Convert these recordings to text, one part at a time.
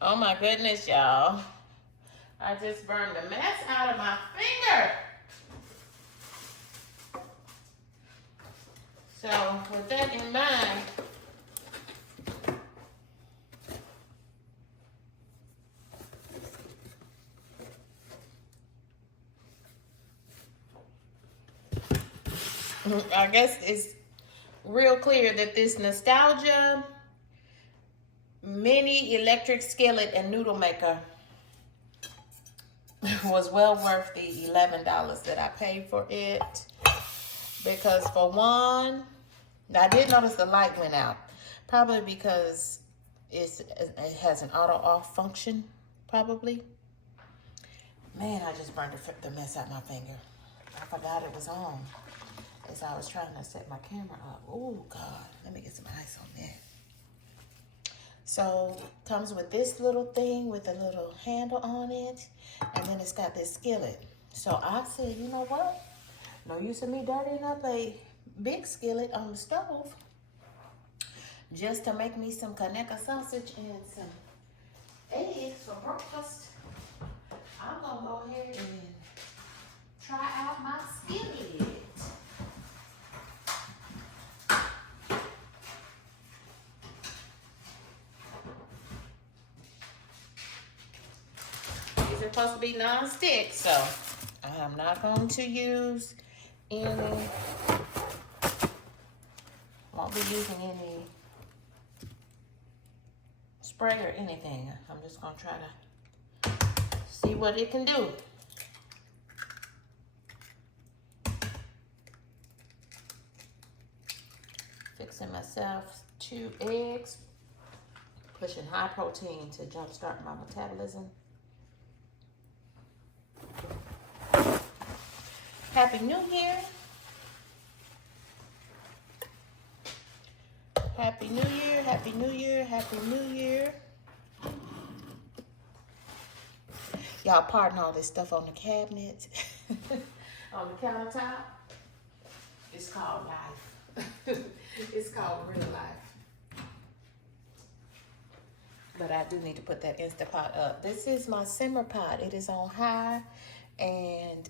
Oh my goodness, y'all. I just burned the mess out of my finger. So with that in mind, I guess it's real clear that this nostalgia mini electric skillet and noodle maker was well worth the $11 that I paid for it. Because for one, I did notice the light went out. Probably because it has an auto off function, probably. Man, I just burned the mess out my finger. I forgot it was on as I was trying to set my camera up. Oh God, let me get some ice on that. So comes with this little thing with a little handle on it, and then it's got this skillet. So I said, you know what? No use of me dirtying up a big skillet on the stove just to make me some Kaneka sausage and some eggs for breakfast. I'm gonna go ahead and try out my skillet. These are supposed to be non-stick, so I'm not going to use any, won't be using any spray or anything. I'm just gonna try to see what it can do. Fixing myself 2 eggs, pushing high protein to jumpstart my metabolism. Happy New Year. Happy New Year, Happy New Year, Happy New Year. Y'all pardon all this stuff on the cabinet, on the countertop. It's called life. It's called real life. But I do need to put that Instapot up. This is my simmer pot. It is on high, and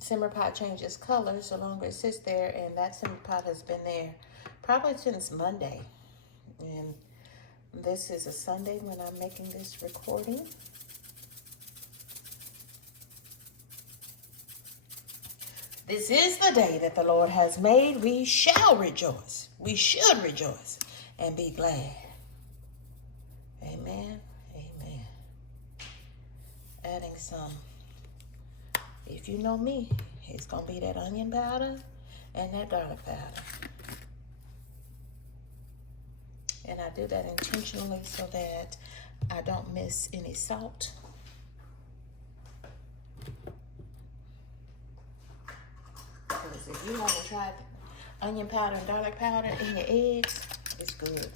simmer pot changes color so long as it sits there, and that simmer pot has been there probably since Monday. And this is a Sunday when I'm making this recording. This is the day that the Lord has made. We shall rejoice. We should rejoice and be glad. Amen. Amen. Adding some, if you know me, it's going to be that onion powder and that garlic powder. And I do that intentionally so that I don't miss any salt. Because if you haven't tried onion powder and garlic powder in your eggs, it's good.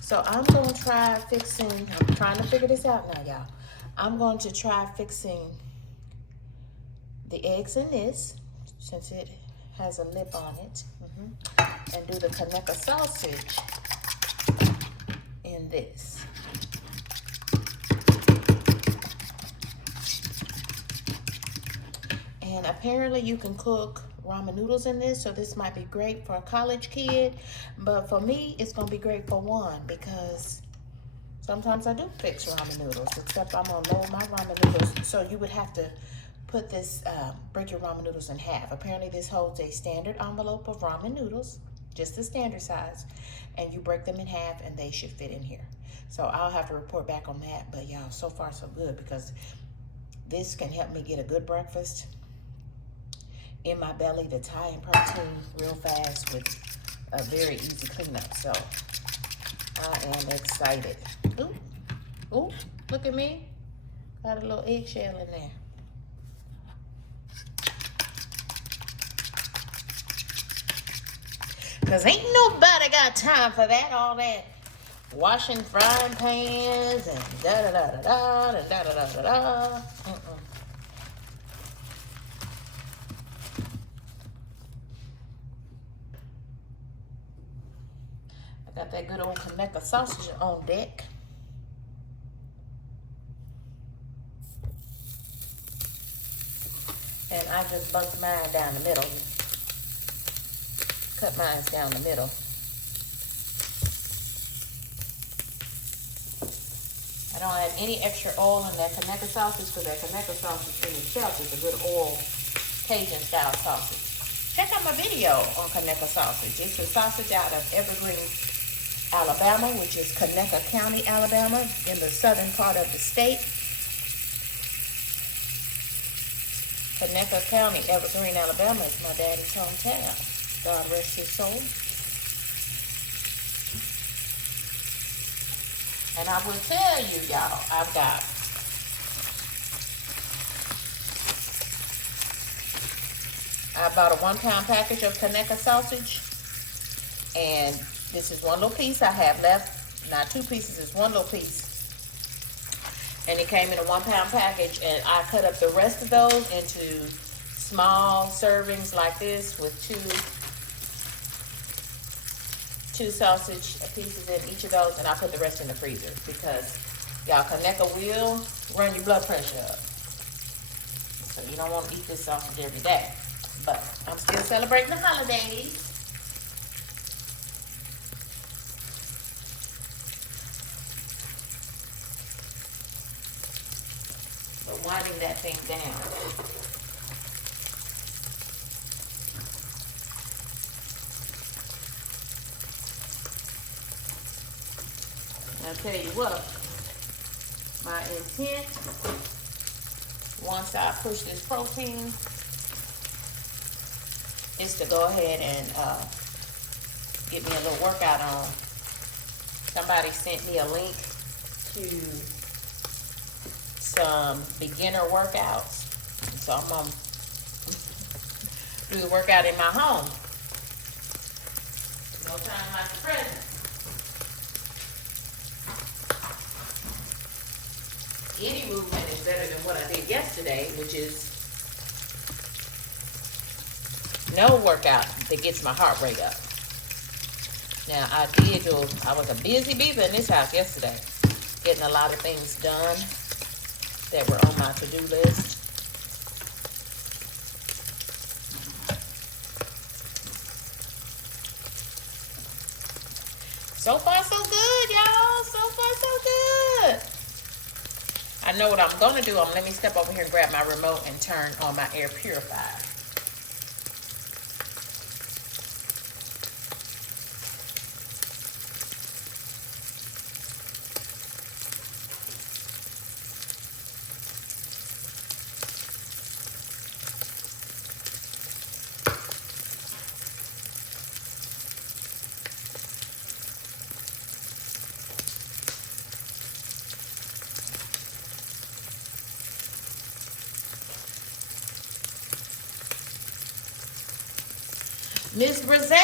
So I'm going to try fixing, I'm trying to figure this out now, y'all. I'm going to try fixing the eggs in this, since it has a lip on it, and do the Kaneka sausage in this. And apparently you can cook ramen noodles in this, so this might be great for a college kid. But for me, it's going to be great for one, because sometimes I do fix ramen noodles, except I'm going to load my ramen noodles. So you would have to put this, break your ramen noodles in half. Apparently this holds a standard envelope of ramen noodles, just the standard size, and you break them in half and they should fit in here. So I'll have to report back on that, but y'all, so far so good, because this can help me get a good breakfast in my belly that's high in protein real fast with a very easy cleanup. So I am excited. Ooh, ooh, look at me. Got a little eggshell in there. Cause ain't nobody got time for that, all that washing frying pans and da-da-da-da-da, and da-da-da-da-da. I got that good old Conecuh sausage on deck. And I just bunked mine down the middle. Cut mine down the middle. I don't add any extra oil in that Conecuh sausage because that Conecuh sausage in itself is a good oil Cajun style sausage. Check out my video on Conecuh sausage. It's a sausage out of Evergreen, Alabama, which is Conecuh County, Alabama, in the southern part of the state. Conecuh County, Evergreen, Alabama is my daddy's hometown. God rest his soul. And I will tell you, y'all, I've got I bought a 1 pound package of Conecuh sausage. And this is one little piece I have left. Not 2 pieces, it's one little piece. And it came in a 1 pound package. And I cut up the rest of those into small servings like this with two sausage pieces in each of those, and I put the rest in the freezer because y'all, Conecuh will run your blood pressure up. So you don't want to eat this sausage every day. But I'm still celebrating the holidays. So winding that thing down. I'll tell you what, my intent, once I push this protein, is to go ahead and get me a little workout on. Somebody sent me a link to some beginner workouts. So I'm going to do the workout in my home. No time like the present. Any movement is better than what I did yesterday, which is no workout that gets my heart rate up. Now, I was a busy beaver in this house yesterday, getting a lot of things done that were on my to-do list. So far, so good, y'all. So far, so good. I know what I'm going to do. Let me step over here and grab my remote and turn on my air purifier. Miss Brazil,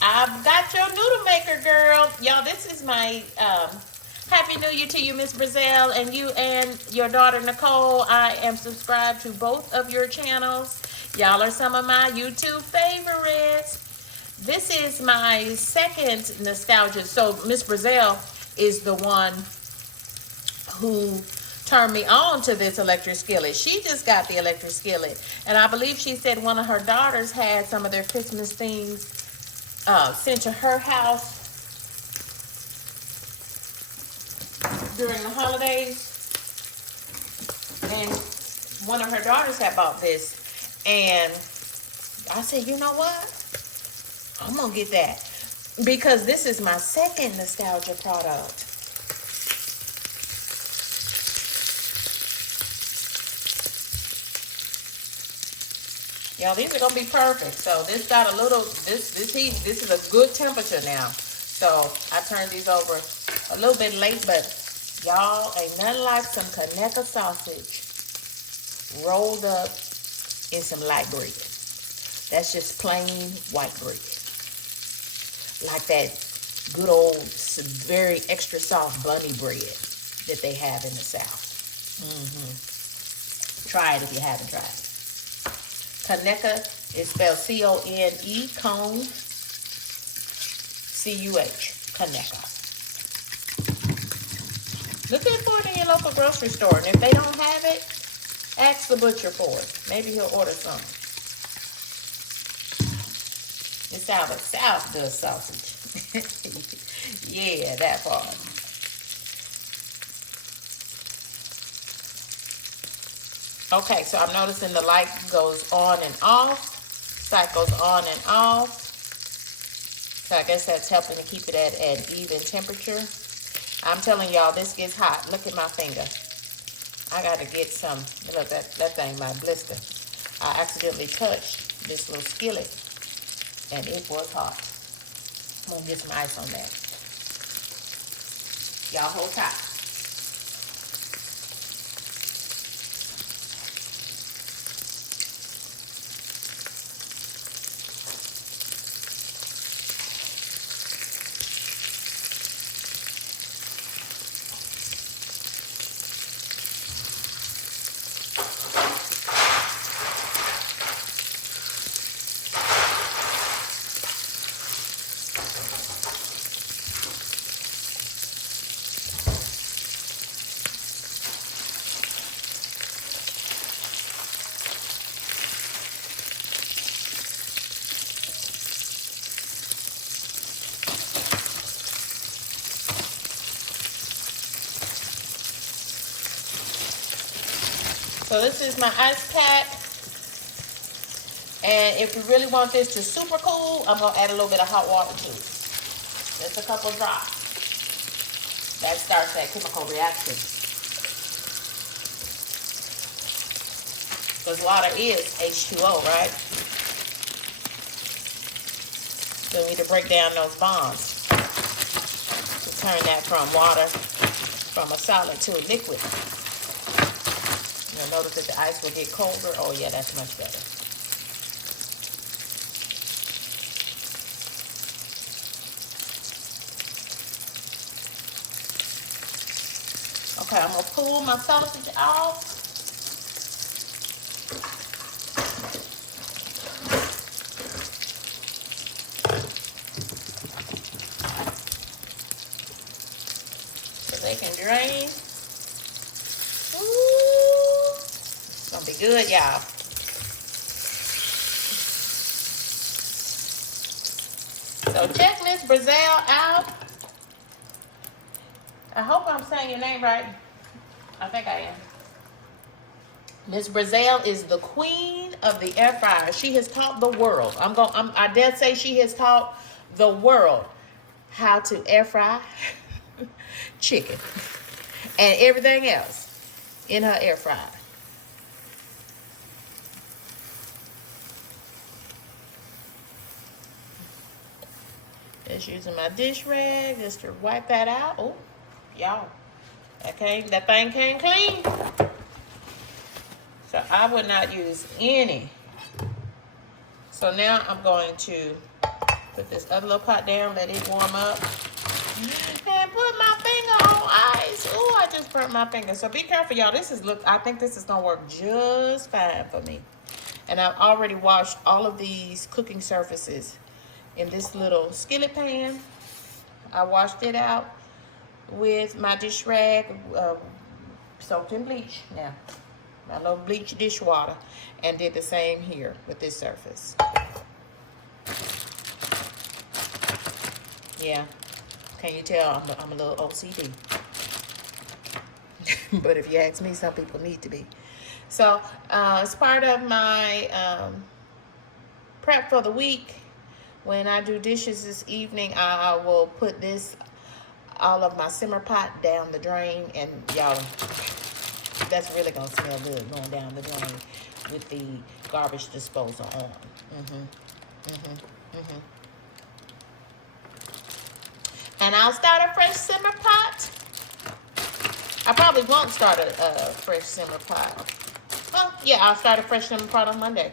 I've got your noodle maker, girl. Y'all, this is my Happy New Year to you, Miss Brazil, and you and your daughter, Nicole. I am subscribed to both of your channels. Y'all are some of my YouTube favorites. This is my second nostalgia. So Miss Brazil is the one who turned me on to this electric skillet. She just got the electric skillet, and I believe she said one of her daughters had some of their Christmas things sent to her house during the holidays, and one of her daughters had bought this, and I said, you know what, I'm gonna get that because this is my second nostalgia product. Y'all, these are gonna be perfect. So this got a little, this heat, this is a good temperature now. So I turned these over a little bit late, but y'all, ain't nothing like some Conecuh sausage rolled up in some light bread. That's just plain white bread. Like that good old, very extra soft bunny bread that they have in the South. Try it if you haven't tried it. Conecuh is spelled C-O-N-E, cone, Kaneka. Look for it in your local grocery store. And if they don't have it, ask the butcher for it. Maybe he'll order some. It's South does sausage. Yeah, that part. Okay, so I'm noticing the light goes on and off. Cycles on and off. So I guess that's helping to keep it at an even temperature. I'm telling y'all, this gets hot. Look at my finger. I got to get some. Look, that thing might blister. I accidentally touched this little skillet, and it was hot. I'm going to get some ice on that. Y'all hold tight. So this is my ice pack. And if you really want this to super cool, I'm going to add a little bit of hot water to it. Just a couple drops. That starts that chemical reaction. Because water is H2O, right? So we need to break down those bonds to turn that from water, from a solid to a liquid. You'll notice that the ice will get colder. Oh yeah, that's much better. Okay, I'm gonna pull my sausage off. So they can drain. Ooh, it's gonna be good, y'all. So check Miss Brazil out. I hope I'm saying your name right. I think I am. Miss Brazil is the queen of the air fryer. She has taught the world. I dare say she has taught the world how to air fry chicken and everything else in her air fryer. Just using my dish rag just to wipe that out. Oh, y'all, that thing came clean. So I would not use any. So now I'm going to put this other little pot down, let it warm up, and put my finger on ice. Oh, I just burnt my finger. So be careful, y'all. I think this is gonna work just fine for me. And I've already washed all of these cooking surfaces in this little skillet pan. I washed it out with my dish rag, soaked in bleach now. My little bleach dishwater, and did the same here with this surface. Yeah, can you tell I'm a little OCD? But if you ask me, some people need to be. So as part of my prep for the week, when I do dishes this evening, I will put all of my simmer pot down the drain, and y'all, that's really gonna smell good going down the drain with the garbage disposal on. And I'll start a fresh simmer pot. I probably won't start a fresh simmer pot. Well, yeah, I'll start a fresh simmer pot on Monday.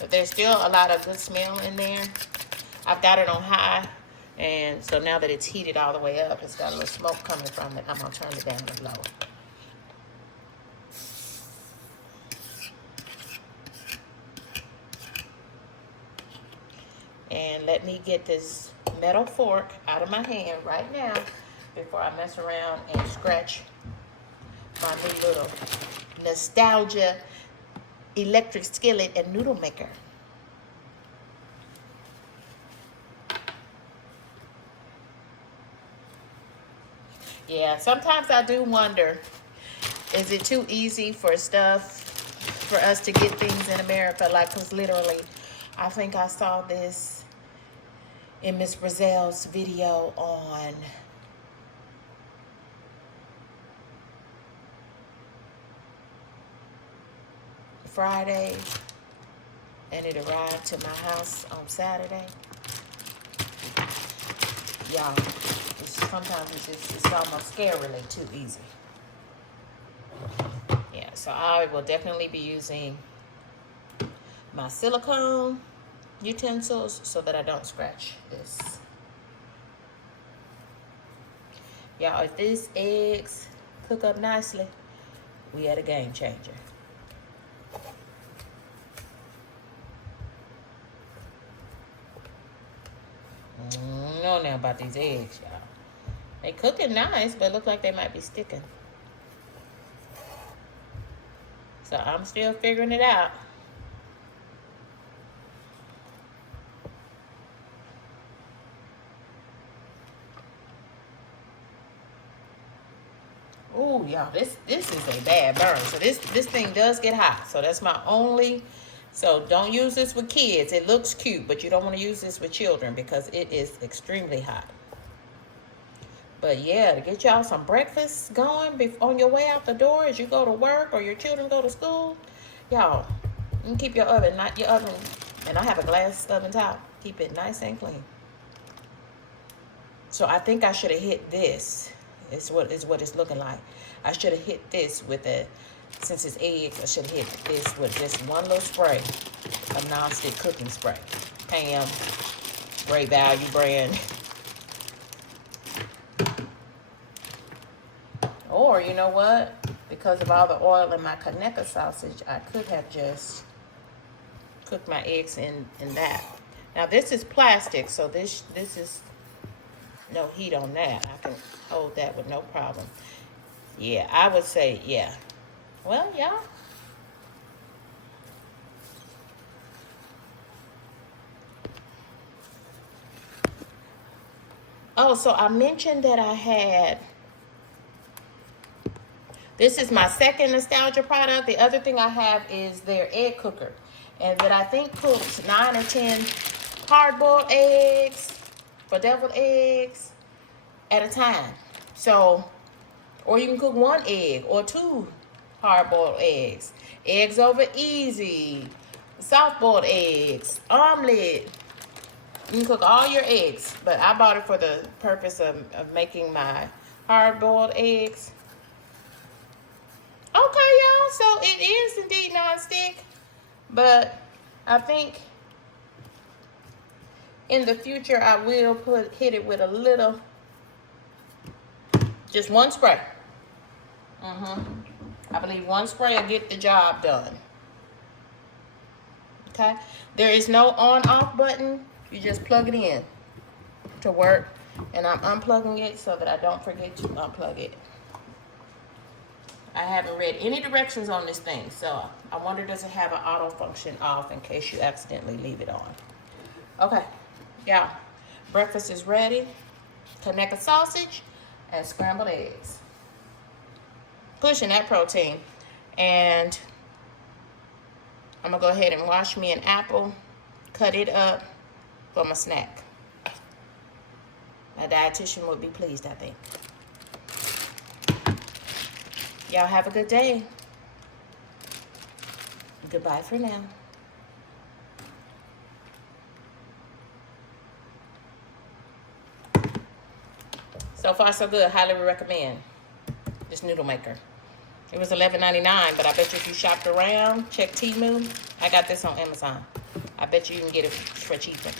But there's still a lot of good smell in there. I've got it on high. And so now that it's heated all the way up, it's got a little smoke coming from it. I'm going to turn it down to low. And let me get this metal fork out of my hand right now before I mess around and scratch my new little nostalgia electric skillet and noodle maker. Yeah, sometimes I do wonder, is it too easy for us to get things in America? Like, because literally, I think I saw this in Miss Brazelle's video on Friday, and it arrived to my house on Saturday. Y'all, sometimes it's almost scarily too easy. Yeah, so I will definitely be using my silicone utensils so that I don't scratch this. Y'all, if these eggs cook up nicely, we had a game changer. I don't know about these eggs, y'all. They cooking nice, but look like they might be sticking. So I'm still figuring it out. Ooh, y'all, this is a bad burn. So this thing does get hot. So that's my only. So don't use this with kids. It looks cute, but you don't want to use this with children because it is extremely hot. But yeah, to get y'all some breakfast going on your way out the door as you go to work or your children go to school, y'all, you can keep your oven, and I have a glass oven top. Keep it nice and clean. So I think I should have hit this. Is what it's looking like. I should have hit this with since it's eggs, I should have hit this with just one little spray of non-stick cooking spray. Pam, Great Value brand. Or, you know what? Because of all the oil in my Kaneka sausage, I could have just cooked my eggs in that. Now, this is plastic, so this is no heat on that. I can hold that with no problem. Yeah, I would say, yeah. Well, yeah. Oh, so I mentioned that I had, this is my second nostalgia product. The other thing I have is their egg cooker. And that I think cooks 9 or 10 hard-boiled eggs for deviled eggs at a time. So, or you can cook 1 egg or 2 hard-boiled eggs. Eggs over easy, soft-boiled eggs, omelet. You can cook all your eggs, but I bought it for the purpose of making my hard-boiled eggs. Okay, y'all, so it is indeed non-stick, but I think in the future I will hit it with a little, just 1 spray. I believe 1 spray will get the job done. Okay, there is no on-off button. You just plug it in to work, and I'm unplugging it so that I don't forget to unplug it. I haven't read any directions on this thing, so I wonder, does it have an auto function off in case you accidentally leave it on? Okay, yeah, breakfast is ready. Kaneka sausage and scrambled eggs. Pushing that protein. And I'm gonna go ahead and wash me an apple, cut it up for my snack. My dietitian would be pleased, I think. Y'all have a good day. Goodbye for now. So far, so good. Highly recommend this noodle maker. It was $11.99, but I bet you if you shopped around, check Temu. I got this on Amazon. I bet you can get it for cheaper.